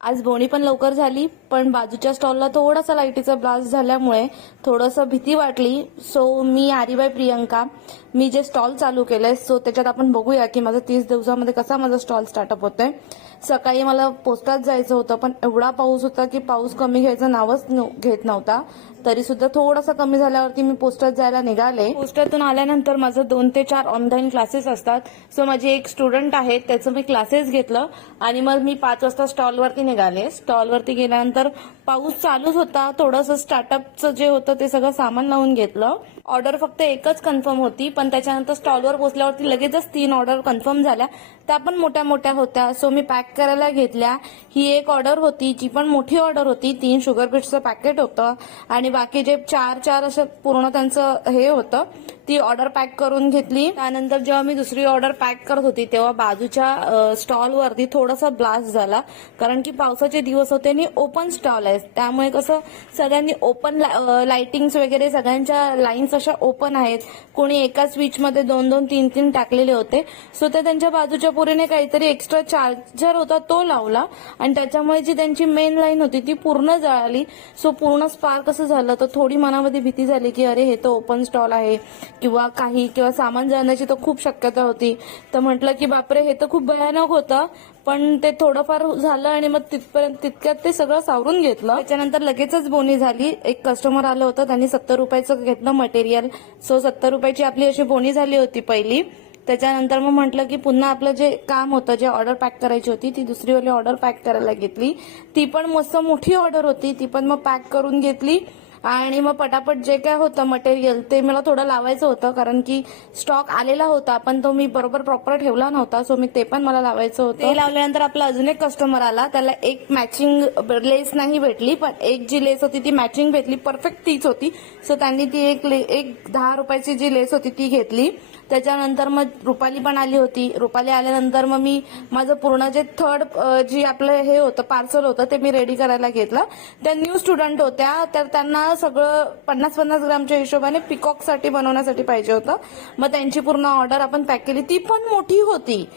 आज बोणी पण लवकर झाली, पण बाजूच्या स्टॉलला थोडासा लाईटीचा ब्लास्ट झाल्यामुळे थोडंसं भीती वाटली. सो मी आरीबाई प्रियंका, मी जे स्टॉल चालू केलंय सो त्याच्यात आपण बघूया की माझा 30 दिवसामध्ये कसा माझा स्टॉल स्टार्टअप होतोय. सकाळी मला पोस्टात जायचं होतं, पण एवढा पाऊस होता की पाऊस कमी घ्यायचं नावच घेत नव्हता. तरी सुद्धा थोडासा कमी झाल्यावरती मी पोस्टात जायला निघाले. पोस्टातून आल्यानंतर माझं 2 ते 4 ऑनलाईन क्लासेस असतात. सो माझी एक स्टुडंट आहे, त्याचं मी क्लासेस घेतलं आणि मग मी 5 वाजता स्टॉलवरती निघाले. स्टॉलवरती गेल्यानंतर पाऊस चालूच होता. थोडंसं स्टार्टअपचं जे होतं ते सगळं सामान लावून घेतलं. ऑर्डर फक्त एकच कन्फर्म होती, पण त्याच्यानंतर स्टॉलवर पोहोचल्यावरती लगेचच 3 ऑर्डर कन्फर्म झाल्या. त्या पण मोठ्या मोठ्या होत्या. सो मी पॅक करायला घेतल्या. ही एक ऑर्डर होती, जी पण मोठी ऑर्डर होती. 3 शुगर बीट्सचं पॅकेट होतं आणि बाकी जे 4 असं पूर्ण त्यांचं हे होतं, ती ऑर्डर पॅक करून घेतली. त्यानंतर जेव्हा मी दुसरी ऑर्डर पॅक करत होती तेव्हा बाजूच्या स्टॉलवरती थोडासा ब्लास्ट झाला, कारण की पावसाचे दिवस होते आणि ओपन स्टॉल आहे. त्यामुळे कसं सगळ्यांनी ओपन लाइटिंग्स वगैरे सगळ्यांच्या लाईन्स अशा ओपन आहेत. कोणी एका स्विचमध्ये 2-2, 3-3 टाकलेले होते. सो ते त्यांच्या बाजूच्या पोरीने काहीतरी एक्स्ट्रा चार्जर होता तो लावला आणि त्याच्यामुळे जी त्यांची मेन लाईन होती ती पूर्ण जळाली. सो पूर्ण स्पार्क असं झालं. तर थोडी मनामध्ये भीती झाली की अरे हे तर ओपन स्टॉल आहे किंवा सामान जळण्याची तर खूप शक्यता होती. तर म्हटलं की बापरे, हे तर खूप भयानक होतं. पण ते थोडंफार झालं आणि मग तितक्यात ते सगळं सावरून घेतलं. त्याच्यानंतर लगेचच बोनी झाली. एक कस्टमर आलं होतं, त्यांनी 70 रुपयाचं घेतलं मटेरियल. सो 70 रुपयाची आपली अशी बोनी झाली होती पहिली. त्याच्यानंतर मग म्हटलं की पुन्हा आपलं जे काम होतं, जे ऑर्डर पॅक करायची होती, ती दुसरीवाली ऑर्डर पॅक करायला घेतली. ती पण मस्त मोठी ऑर्डर होती, ती पण मग पॅक करून घेतली. आणि मग पटापट जे काय होतं मटेरियल ते मला थोडं लावायचं होतं, कारण की स्टॉक आलेला होता पण तो मी बरोबर प्रॉपर ठेवला नव्हता. सो मी ते पण मला लावायचं होतं. ते लावल्यानंतर आपला अजून एक कस्टमर आला, त्याला एक मॅचिंग लेस नाही भेटली, पण एक जी लेस होती ती मॅचिंग भेटली, परफेक्ट तीच होती. सो त्यांनी ती एक 10 रुपयाची जी लेस होती ती घेतली. त्याच्यानंतर मग रुपाली पण आली होती. रुपाली आल्यानंतर मग मी माझं पूर्ण जे थर्ड जी आपलं हे होतं पार्सल होतं ते मी रेडी करायला घेतलं. त्या न्यू स्टुडंट होत्या, तर त्यांना सगळं 50-50 ग्रामच्या हिशोबाने पिकॉकसाठी बनवण्यासाठी पाहिजे होतं. मग त्यांची पूर्ण ऑर्डर आपण पॅक केली. ती पण मोठी होती,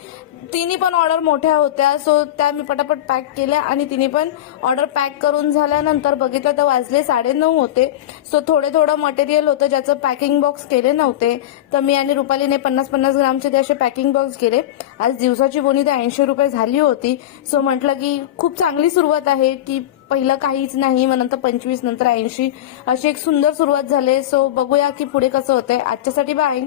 तिन्ही पण ऑर्डर मोठ्या होत्या. सो त्या मी पटापट पॅक केल्या आणि तिने पण ऑर्डर पॅक करून झाल्यानंतर बघितलं तर वाजले 9:30 होते. सो थोडं मटेरियल होतं ज्याचं पॅकिंग बॉक्स केले नव्हते. तर मी आणि रुपालीने 50-50 ग्रामचे ते असे पॅकिंग बॉक्स केले. आज दिवसाची बोनी ते 80 रुपये झाली होती. सो म्हटलं की खूप चांगली सुरुवात आहे, की पहिलं काहीच नाही, मग नंतर 25, नंतर 80 अशी एक सुंदर सुरुवात झाली. सो बघूया की पुढे कसं होतंय. आजच्यासाठी बाय.